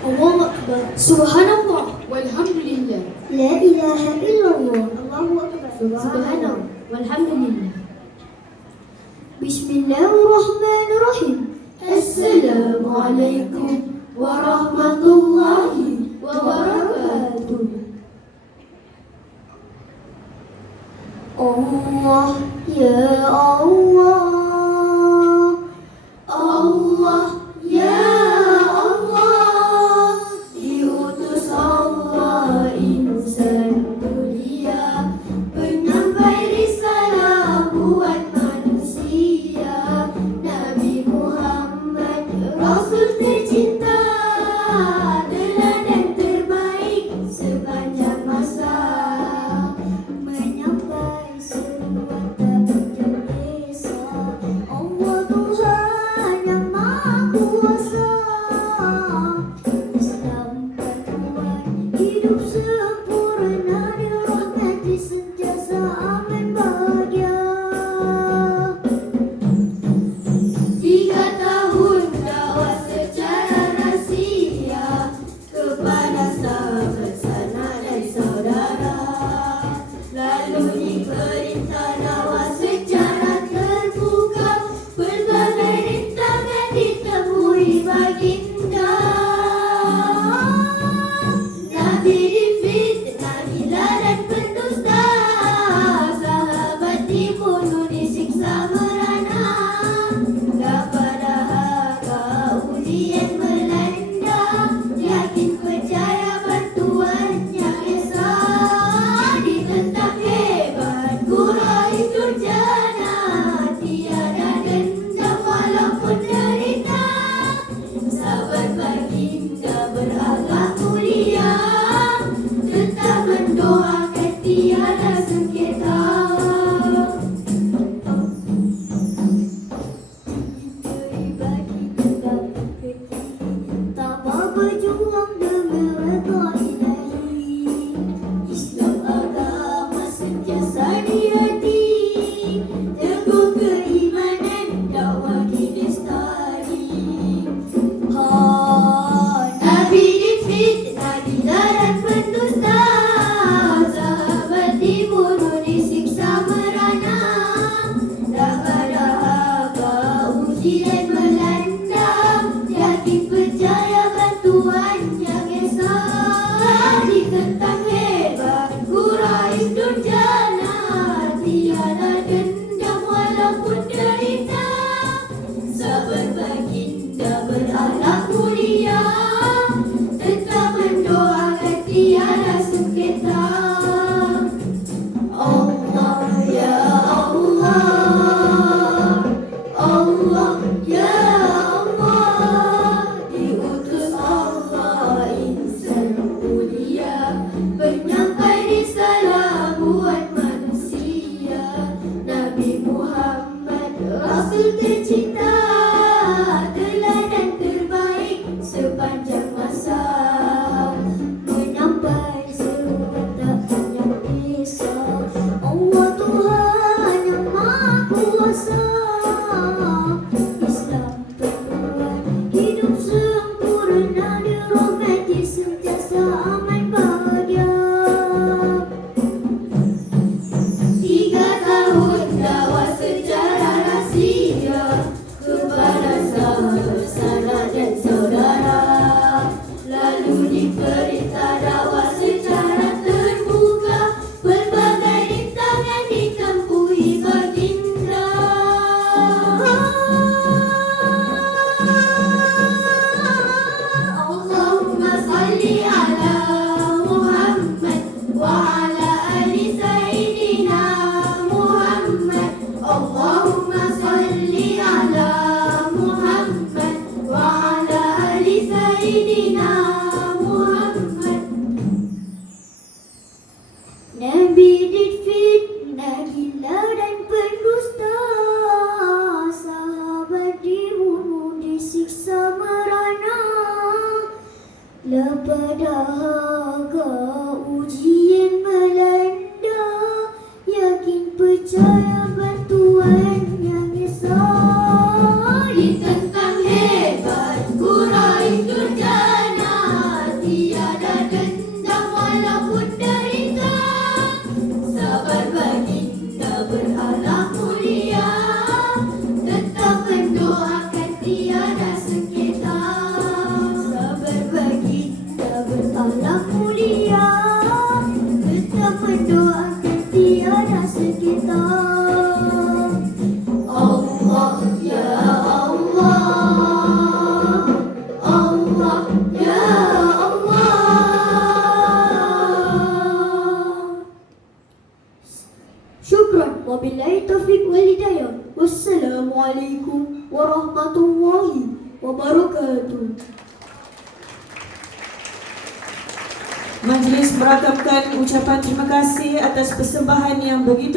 Allahu Akbar. Subhanallah. Walhamdulillah. La ilaha illallah. Allahu Akbar. Subhanallah. Walhamdulillah. Bismillahirrahmanirrahim. Assalamualaikum warahmatullahi wabarakatuh. Allah ya Allah, Allah ya Allah, diutus Allah insan mulia, penyampai risalah buat manusia. Nabi Muhammad Rasul tercinta, teladan terbaik sepanjang masa, menyampai seruan tak tergesa. Allah Tuhan yang Maha Kuasa, Islam panduan hidup sempurna, dirahmati sentiasa aman bahagia. 3 tahun dakwah secara rahsia kepada sahabat, sanak dan saudara, lalu diperintah dakwah secara terbuka, pelbagai rintangan ditemui baginda. Nabi difitnah, gila dan pendusta, sahabat dibunuh, disiksa merana, kepada harga ujian melanda, yakin percaya bantuannya esa, ditentang hebat Quraisy durjana, tiada dendam walaupun derita, sahabat baginda berakhlak mulia, tetap mendoakan tiada sengketa. Tabah berjuang demi redha ilahi, Islam agama sentiasa di hati, teguh keimanan dakwah dilestari. Nabi difitnah, gila dan pendusta, sahabat dibunuh, disiksa merana, kepada harga ujian melanda, yakin percaya bantuannya esa, ditentang hebat Quraisy durjana, tiada dendam walaupun derita, sabar baginda berakhlak mulia, tetap mendoakan tiada sengketa. Allah ya Allah, Allah ya Allah, diutus Allah insan mulia, penyampai risalah buat manusia. Nabi Muhammad Rasul tercinta, teladan terbaik sepanjang masa, menyampai seruan tak hanya bisa. Allah Tuhan yang Maha Kuasa, Islam panduan hidup sempurna, dirahmati sentiasa aman bahagia. 3 tahun dakwah secara rahsia kepada sahabat, sanak dan saudara, lalu diperintah dakwah secara terbuka, pelbagai rintangan ditempuhi baginda. Allahumma salli ala Muhammad wa ala ali sayyidina Muhammad. Allahumma salli ala Muhammad wa ala ali sayyidina Muhammad. Nabi difitnah, gila dan pendusta, sahabat dibunuh, disiksa merana, kepada harga ujian melanda, yakin percaya bantuannya esa, ditentang hebat Quraisy durjana, wabarakatuh. Majlis merakamkan ucapan terima kasih atas persembahan yang begitu